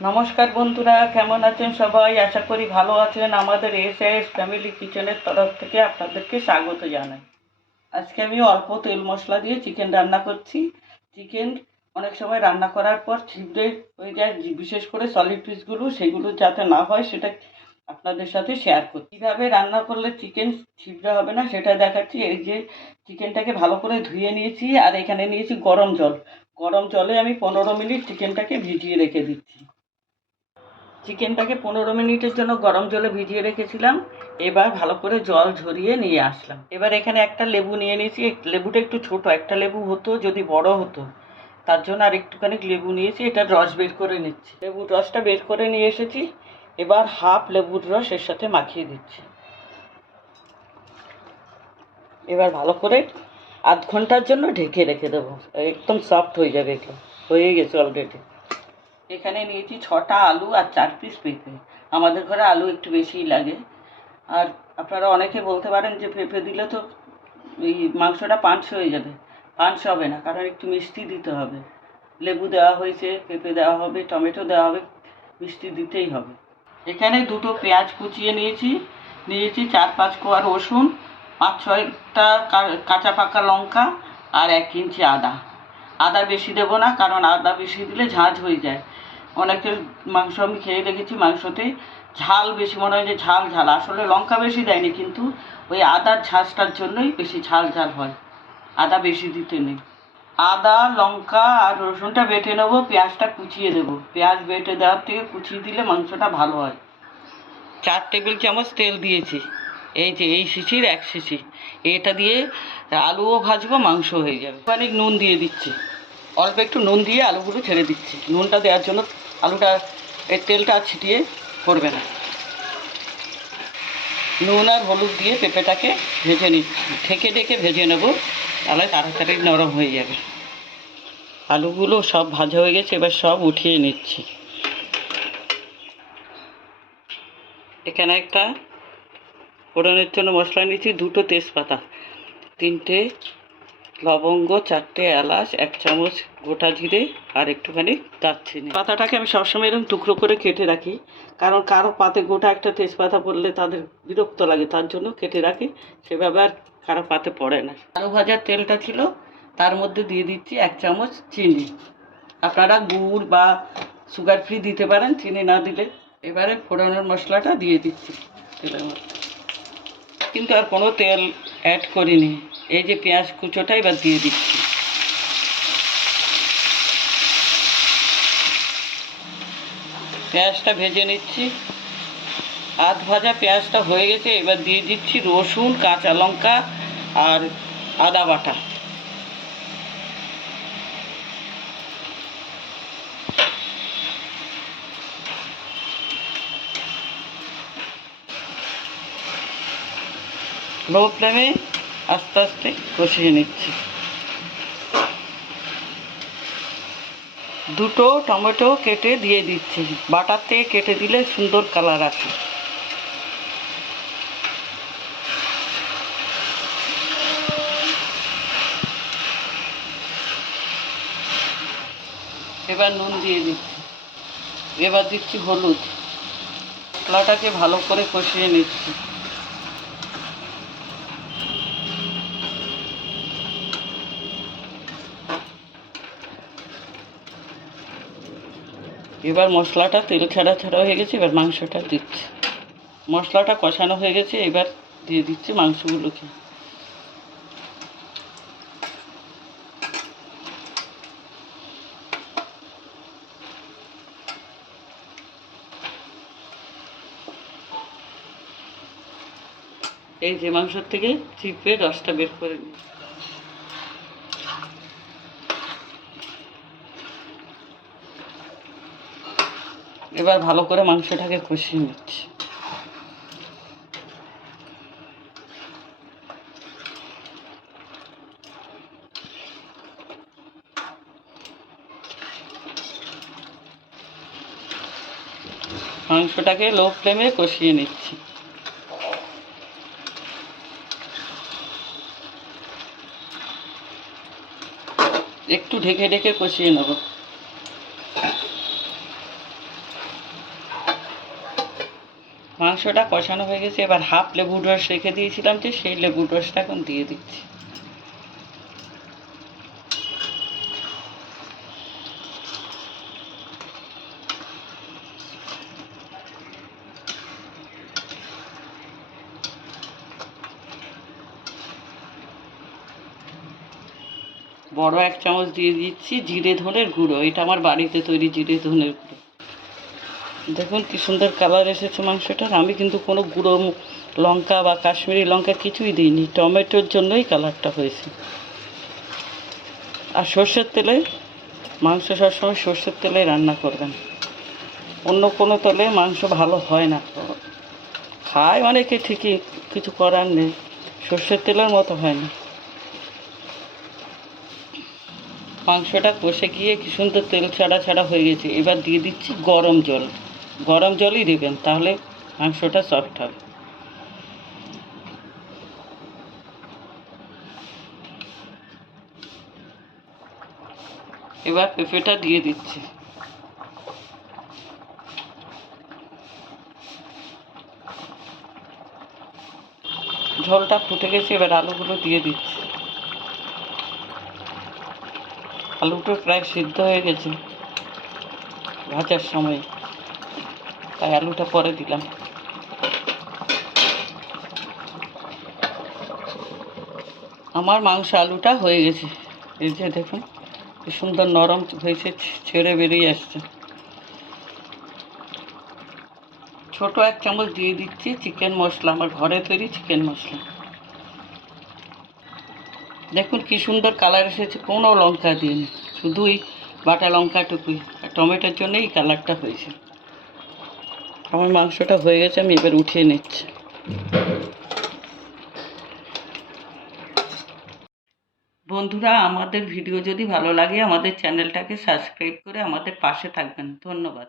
নমস্কার বন্ধুরা, কেমন আছেন সবাই? আশা করি ভালো আছেন। আমাদের এস এস ফ্যামিলি কিচেনের তরফ থেকে আপনাদেরকে স্বাগত জানাই। আজকে আমি অল্প তেল মশলা দিয়ে চিকেন রান্না করছি। চিকেন অনেক সময় রান্না করার পর ছিবড়ে হয়ে যায়, বিশেষ করে সলিড পিসগুলো সেগুলো যাতে না হয়, সেটা আপনাদের সাথে শেয়ার করছি। কীভাবে রান্না করলে চিকেন ছিবড়ে হবে না, সেটা দেখাচ্ছি। এই যে চিকেনটাকে ভালো করে ধুয়ে নিয়েছি, আর এখানে নিয়েছি গরম জল। গরম জলে আমি পনেরো মিনিট চিকেনটাকে ভিজিয়ে রেখে দিচ্ছি। চিকেনটাকে পনেরো মিনিটের জন্য গরম জলে ভিজিয়ে রেখেছিলাম। এবার ভালো করে জল ঝরিয়ে নিয়ে আসলাম। এবার এখানে একটা লেবু নিয়ে নিয়েছি। লেবুটা একটু ছোট, একটা লেবু হতো, যদি বড় হতো। তার জন্য আর একটুখানি লেবু নিয়েছি, এটা রস বের করে নিচ্ছি। লেবুর রসটা বের করে নিয়ে এসেছি। এবার হাফ লেবুর রস এর সাথে মাখিয়ে দিচ্ছি। এবার ভালো করে আধ ঘণ্টার জন্য ঢেকে রেখে দেবো। একদম সফট হয়ে যাবে এগুলো। হয়ে গেছে অলরেডি এখানে নিয়েছি ছটা আলু আর চার পিস পেঁপে। আমাদের ঘরে আলু একটু বেশিই লাগে। আর আপনারা অনেকে বলতে পারেন যে পেঁপে দিলে তো এই মাংসটা পাঁচ হয়ে যাবে। পাঁচ হবে না, কারণ একটু মিষ্টি দিতে হবে। লেবু দেওয়া হয়েছে, পেঁপে দেওয়া হবে, টমেটো দেওয়া হবে, মিষ্টি দিতেই হবে। এখানে দুটো পেঁয়াজ কুচিয়ে নিয়েছি। নিয়েছি চার পাঁচ কোয়া রসুন, পাঁচ ছয়টা কাঁচা পাকা লঙ্কা আর এক ইঞ্চি আদা। আদা বেশি দেবো না, কারণ আদা বেশি দিলে ঝাঁঝ হয়ে যায়। অনেকের মাংস আমি খেয়ে দেখেছি, মাংসতে ঝাল বেশি, মনে হয় যে ঝাল ঝাল। আসলে লঙ্কা বেশি দেয়নি, কিন্তু ওই আদার ঝাঁঝটার জন্যই বেশি ঝাল ঝাল হয়। আদা বেশি দিতে নেই। আদা, লঙ্কা আর রসুনটা বেটে নেব, পেঁয়াজটা কুচিয়ে দেবো। পেঁয়াজ বেটে দেওয়ার থেকে কুচিয়ে দিলে মাংসটা ভালো হয়। চার টেবিল চামচ তেল দিয়েছি। এই যে, এই শিশির এক শিশি এটা দিয়ে আলুও ভাজবো, মাংস হয়ে যাবে। অনেক নুন দিয়ে দিচ্ছি। অল্প একটু নুন দিয়ে আলুগুলো ছেড়ে দিচ্ছি। নুনটা দেওয়ার জন্য আলুটা এই তেলটা ছিটিয়ে পড়বে না। নুন আর হলুদ দিয়ে পেঁপেটাকে ভেজে নিচ্ছি। ঢেকে ঢেকে ভেজে নেব। তাহলে তাড়াতাড়ি নরম হয়ে যাবে। আলুগুলো সব ভাজা হয়ে গেছে, এবার সব উঠিয়ে নিচ্ছি। এখানে একটা ফোড়নের জন্য মশলা নিচ্ছি দুটো তেজপাতা, তিনটে লবঙ্গ, চারটে এলাচ, এক চামচ গোটা জিরে আর একটুখানি দারচিনি। পাতাটাকে আমি সবসময় এরকম টুকরো করে কেটে রাখি, কারণ কারও পাতে গোটা একটা তেজপাতা পড়লে তাদের বিরক্ত লাগে, তার জন্য কেটে রাখি, সেভাবে আর কারও পাতে পড়ে না। আলু ভাজার তেলটা ছিল, তার মধ্যে দিয়ে দিচ্ছি এক চামচ চিনি। আপনারা গুড় বা সুগার ফ্রি দিতে পারেন, চিনি না দিলে। এবারে ফোড়নের মশলাটা দিয়ে দিচ্ছি তেলের মধ্যে। কিন্তু আর কোনো তেল অ্যাড করিনি। এই যে পেঁয়াজ কুচোটাই এবার দিয়ে দিচ্ছি। পেঁয়াজটা ভেজে নিচ্ছি। আধ ভাজা পেঁয়াজটা হয়ে গেছে, এবার দিয়ে দিচ্ছি রসুন, কাঁচা লঙ্কা আর আদা বাটা। লো ফ্লেমে আস্তে আস্তে কষিয়ে নিচ্ছি। দুটো টমেটো কেটে দিয়ে দিচ্ছি। বাটার থেকে কেটে দিলে সুন্দর কালার আসে। এবার নুন দিয়ে দিচ্ছি। এবার দিচ্ছি হলুদ। মশলাটাকে ভালো করে কষিয়ে নিচ্ছি। এবার মশলাটা তেল ছাড়া ছাড়া হয়ে গেছে, এবার মাংসটা দিচ্ছি। মশলাটা কষানো হয়ে গেছে, এবার দিয়ে দিচ্ছি মাংসগুলোকে। এই যে মাংসর থেকে চিপে রসটা বের করে নিই এবার ভালো করে মাংসটাকে কষিয়ে নিচ্ছি। মাংসটাকে লো ফ্লেমে কষিয়ে নিচ্ছি। একটু ঢেকে ঢেকে কষিয়ে নেব। মাংসটা কষানো হয়ে গেছে, এবার হাফ লেবুর রস রেখে দিয়েছিলাম যে সেই লেবুর রসটা এখন দিয়ে দিচ্ছি। বড় এক চামচ দিয়ে দিচ্ছি জিরে ধনের গুঁড়ো, এটা আমার বাড়িতে তৈরি জিরে ধনের গুঁড়ো। দেখুন কি সুন্দর কালার এসেছে মাংসটার। আমি কিন্তু কোনো গুঁড়ো লঙ্কা বা কাশ্মীরি লঙ্কা কিছুই দিইনি। টমেটোর জন্যই কালারটা হয়েছে। আর সর্ষের তেলে মাংস সবসময় সর্ষের তেলে রান্না করবেন। অন্য কোনো তেলে মাংস ভালো হয় না। খায় অনেকে ঠিকই, কিছু করার নেই। সর্ষের তেলের মতো হয় না। মাংসটা কষে গিয়ে কি সুন্দর তেল ছাড়া ছাড়া হয়ে গেছে। এবার দিয়ে দিচ্ছি গরম জল। গরম জলই দেবেন, তাহলে মাংসটা সফট হবে। এবার পেঁপেটা দিয়ে দিচ্ছি। ঝোলটা ফুটে গেছে, এবার আলুগুলো দিয়ে দিচ্ছি। আলুটা প্রায় সিদ্ধ হয়ে গেছে ভাজার সময়। তাই আলুটা পরে দিলাম। আমার মাংস আলুটা হয়ে গেছে। এই যে দেখুন, কি সুন্দর নরম হয়েছে, ছেড়ে বেরিয়ে আসছে। ছোট এক চামচ দিয়ে দিচ্ছি চিকেন মশলা, আমার ঘরে তৈরি চিকেন মশলা। দেখুন কি সুন্দর কালার এসেছে, কোনো লঙ্কা দিইনি, শুধুই বাটা লঙ্কাটুকুই, আর টমেটোর জন্য এই কালারটা হয়েছে। আমার মাংসটা হয়ে গেছে, আমি এবার উঠিয়ে নিচ্ছি। বন্ধুরা, আমাদের ভিডিও যদি ভালো লাগে, আমাদের চ্যানেলটাকে সাবস্ক্রাইব করে আমাদের পাশে থাকবেন। ধন্যবাদ।